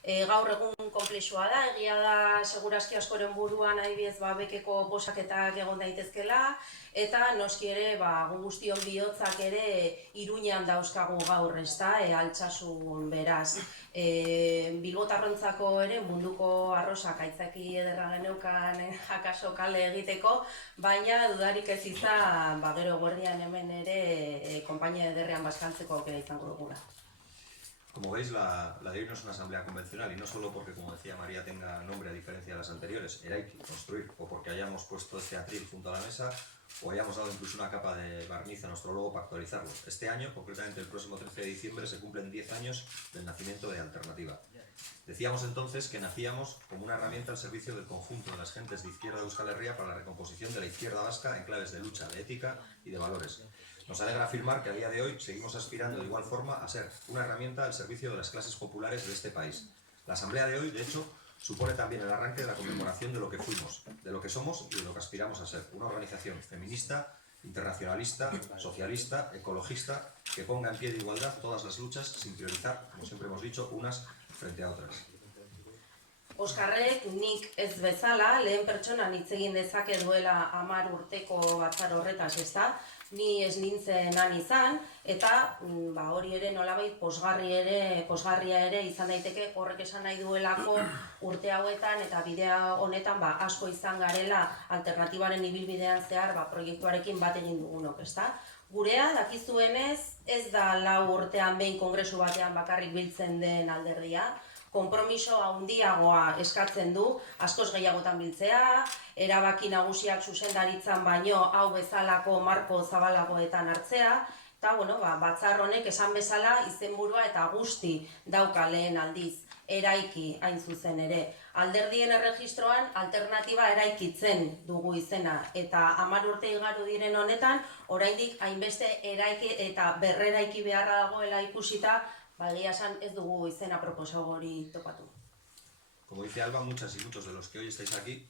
Gaur egun konplexua da, egia da segurazki askoren buruan adibidez bekeko posaketak egon daitezkela, eta noski ere gu guztion bihotzak ere Iruñean dauzkagu gaur, ezta, Altsasun beraz. Bilbotarrontzako ere munduko arrosak aitzaki ederra geneukan akaso kale egiteko, baina dudarik ez izan gero eguerdian hemen ere konpainia ederrean bazkaltzeko aukera izango dugula. Como veis, la de hoy no es una asamblea convencional, y no solo porque, como decía María, tenga nombre a diferencia de las anteriores, Eraiki, construir, o porque hayamos puesto este atril junto a la mesa, o hayamos dado incluso una capa de barniz a nuestro logo para actualizarlo. Este año, concretamente el próximo 13 de diciembre, se cumplen 10 años del nacimiento de Alternativa. Decíamos entonces que nacíamos como una herramienta al servicio del conjunto de las gentes de izquierda de Euskal Herria para la recomposición de la izquierda vasca en claves de lucha, de ética y de valores. Nos alegra afirmar que a día de hoy seguimos aspirando de igual forma a ser una herramienta al servicio de las clases populares de este país. La asamblea de hoy, de hecho, supone también el arranque de la conmemoración de lo que fuimos, de lo que somos y de lo que aspiramos a ser. Una organización feminista, internacionalista, socialista, ecologista, que ponga en pie de igualdad todas las luchas sin priorizar, como siempre hemos dicho, unas frente a otras. Oskarrek nik ez bezala, lehen pertsonan hitz egin dezake duela 10 urteko batzar horretaz, ezta? Ni ez nintzen han izan, eta hori ere nolabait posgarria ere izan daiteke horrek esan nahi duelako urte hauetan eta bidea honetan asko izan garela alternatibaren ibilbidean zehar proiektuarekin bat egin dugunok, ezta? Gurea, dakizuenez, ez da 4 urtean behin kongresu batean bakarrik biltzen den alderdia, konpromiso handiagoa eskatzen du, askoz gehiagotan biltzea, erabaki nagusiak zuzendaritzan baino hau bezalako marko zabalagoetan hartzea, eta batzar honek esan bezala izenburua eta guzti dauka lehen aldiz, eraiki hain zuzen ere. Alderdien erregistroan alternatiba eraikitzen dugu izena, eta 10 urte igaro diren honetan, oraindik hainbeste eraiki eta berreraiki beharra dagoela ikusita, egia esan ez dugu izena proposago hori topatu. Como dice Alba, muchas y muchos de los que hoy estáis aquí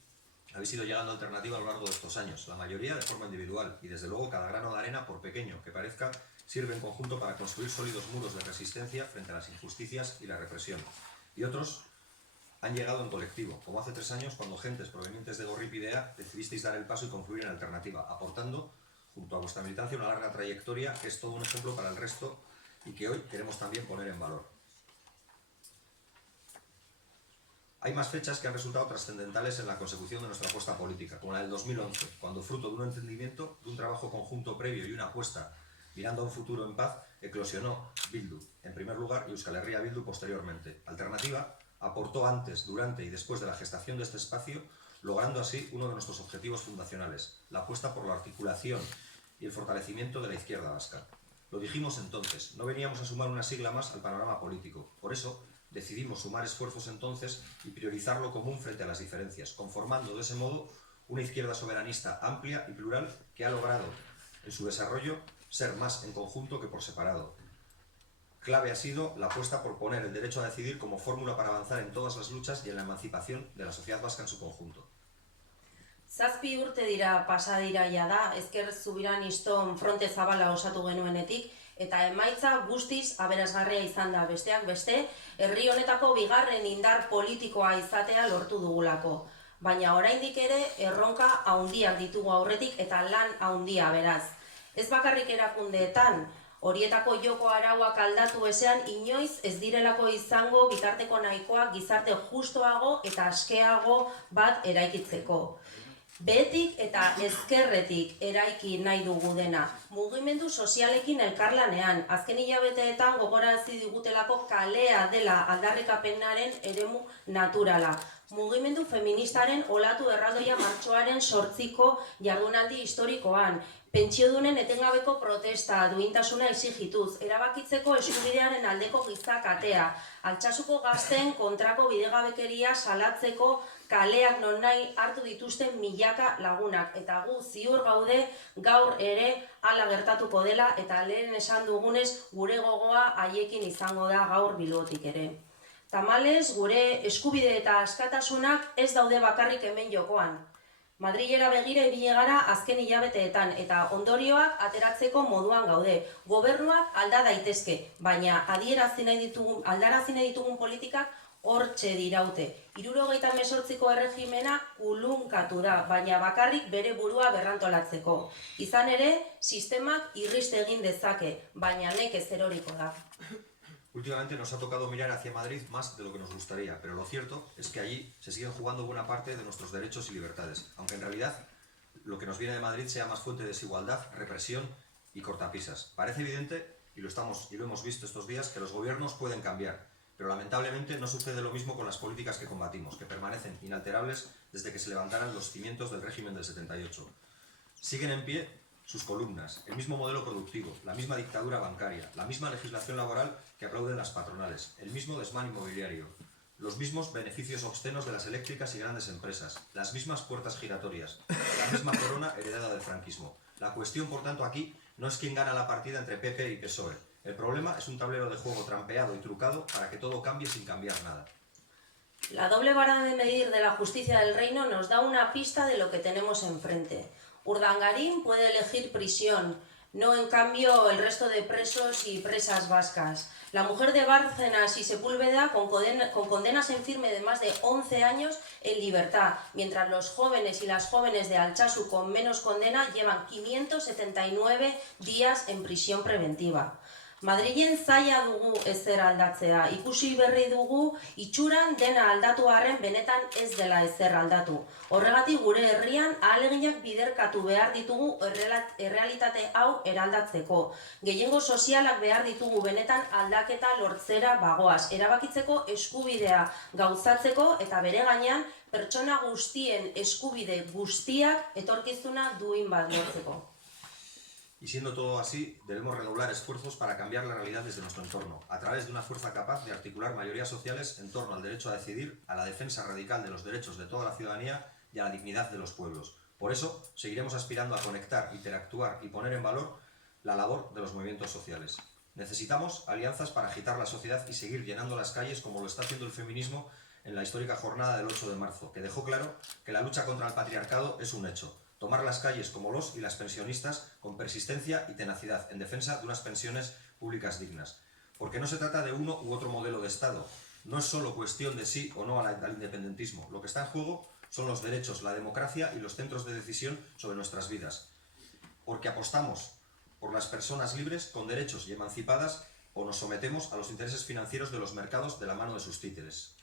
habéis ido llegando a Alternativa a lo largo de estos años, la mayoría de forma individual, y desde luego cada grano de arena, por pequeño que parezca, sirve en conjunto para construir sólidos muros de resistencia frente a las injusticias y la represión. Y otros han llegado en colectivo, como hace 3 años cuando gentes provenientes de Gorrip y de EA decidisteis dar el paso y confluir en Alternativa, aportando, junto a vuestra militancia, una larga trayectoria que es todo un ejemplo para el resto y que hoy queremos también poner en valor. Hay más fechas que han resultado trascendentales en la consecución de nuestra apuesta política, como la del 2011, cuando fruto de un entendimiento, de un trabajo conjunto previo y una apuesta mirando a un futuro en paz, eclosionó Bildu, en primer lugar, y Euskal Herria Bildu posteriormente. Alternativa aportó antes, durante y después de la gestación de este espacio, logrando así uno de nuestros objetivos fundacionales, la apuesta por la articulación y el fortalecimiento de la izquierda vasca. Lo dijimos entonces, no veníamos a sumar una sigla más al panorama político. Por eso decidimos sumar esfuerzos entonces y priorizar lo común frente a las diferencias, conformando de ese modo una izquierda soberanista amplia y plural que ha logrado en su desarrollo ser más en conjunto que por separado. Clave ha sido la apuesta por poner el derecho a decidir como fórmula para avanzar en todas las luchas y en la emancipación de la sociedad vasca en su conjunto. 7 urte dira pasadira jada, ezker zubiran iston fronte zabala osatu genuenetik, eta emaitza guztiz aberasgarria izan da, besteak beste, herri honetako bigarren indar politikoa izatea lortu dugulako. Baina oraindik ere erronka handiak ditugu aurretik eta lan handia beraz. Ez bakarrik erakundeetan, horietako joko arauak aldatu ezean inoiz ez direlako izango bitarteko nahikoak gizarte justoago eta askeago bat eraikitzeko. Behetik eta ezkerretik eraiki nahi dugu dena. Mugimendu sozialekin elkarlanean, azken hilabeteetan gogorarazi digutelako kalea dela aldarrikapenaren eremu naturala. Mugimendu feministaren olatu erraldoia martxoaren 8ko jardunaldi historikoan, pentsiodunen etengabeko protesta, duintasuna exigituz, erabakitzeko eskubidearen aldeko gizakatea, Altsasuko gazten kontrako bidegabekeria salatzeko kaleak nonahi hartu dituzten milaka lagunak, eta gu ziur gaude gaur ere hala gertatuko dela, eta lehen esan dugunez gure gogoa haiekin izango da gaur Bilbotik ere. Tamalez, gure eskubide eta askatasunak ez daude bakarrik hemen jokoan. Madrilera begira ibile gara azken hilabeteetan eta ondorioak ateratzeko moduan gaude. Gobernuak alda daitezke, baina aldarazi nahi ditugun politikak hortxe diraute. 78ko erregimena kulunkatu da, baina bakarrik bere burua berrantolatzeko. Izan ere, sistemak irriste egin dezake, baina nekez eroriko da. Últimamente nos ha tocado mirar hacia Madrid más de lo que nos gustaría, pero lo cierto es que allí se siguen jugando buena parte de nuestros derechos y libertades, aunque en realidad lo que nos viene de Madrid sea más fuente de desigualdad, represión y cortapisas. Parece evidente, y lo hemos visto estos días, que los gobiernos pueden cambiar, pero lamentablemente no sucede lo mismo con las políticas que combatimos, que permanecen inalterables desde que se levantaran los cimientos del régimen del 78. Siguen en pie sus columnas, el mismo modelo productivo, la misma dictadura bancaria, la misma legislación laboral que aplauden las patronales, el mismo desmán inmobiliario, los mismos beneficios obscenos de las eléctricas y grandes empresas, las mismas puertas giratorias, la misma corona heredada del franquismo. La cuestión, por tanto, aquí no es quién gana la partida entre PP y PSOE. El problema es un tablero de juego trampeado y trucado para que todo cambie sin cambiar nada. La doble vara de medir de la justicia del reino nos da una pista de lo que tenemos enfrente. Urdangarín puede elegir prisión, no en cambio el resto de presos y presas vascas. La mujer de Bárcenas y Sepúlveda con condenas en firme de más de 11 años en libertad, mientras los jóvenes y las jóvenes de Altsasu con menos condena llevan 579 días en prisión preventiva. Madrilen zaila dugu ezer aldatzea, ikusi berri dugu itxuran dena aldatu arren benetan ez dela ezer aldatu. Horregatik gure herrian ahaleginak biderkatu behar ditugu errealitate hau eraldatzeko. Gehiengo sozialak behar ditugu benetan aldaketa lortzera bagoaz, erabakitzeko eskubidea gauzatzeko eta bere gainean pertsona guztien eskubide guztiak etorkizuna duin bat lortzeko. Y siendo todo así, debemos redoblar esfuerzos para cambiar la realidad desde nuestro entorno, a través de una fuerza capaz de articular mayorías sociales en torno al derecho a decidir, a la defensa radical de los derechos de toda la ciudadanía y a la dignidad de los pueblos. Por eso, seguiremos aspirando a conectar, interactuar y poner en valor la labor de los movimientos sociales. Necesitamos alianzas para agitar la sociedad y seguir llenando las calles como lo está haciendo el feminismo en la histórica jornada del 8 de marzo, que dejó claro que la lucha contra el patriarcado es un hecho. Tomar las calles como los y las pensionistas con persistencia y tenacidad en defensa de unas pensiones públicas dignas. Porque no se trata de uno u otro modelo de Estado. No es solo cuestión de sí o no al independentismo. Lo que está en juego son los derechos, la democracia y los centros de decisión sobre nuestras vidas. Porque apostamos por las personas libres, con derechos y emancipadas, o nos sometemos a los intereses financieros de los mercados de la mano de sus títeres.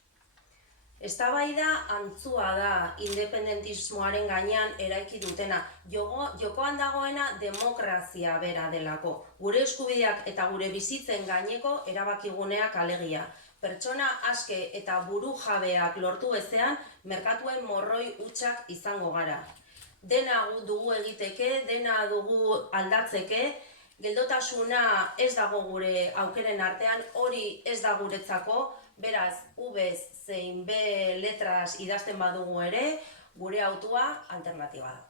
Eztabaida antzua da independentismoaren gainean eraiki dutena. Jokoan dagoena demokrazia bera delako. Gure eskubideak eta gure bizitzen gaineko erabakiguneak alegia. Pertsona aske eta burujabeak lortu ezean, merkatuen morroi hutsak izango gara. Dena dugu egiteke, dena dugu aldatzeke, geldotasuna ez dago gure aukeren artean, hori ez da guretzako. Beraz, Ubez zein B letras idazten badugu ere, gure hautua alternatiba da.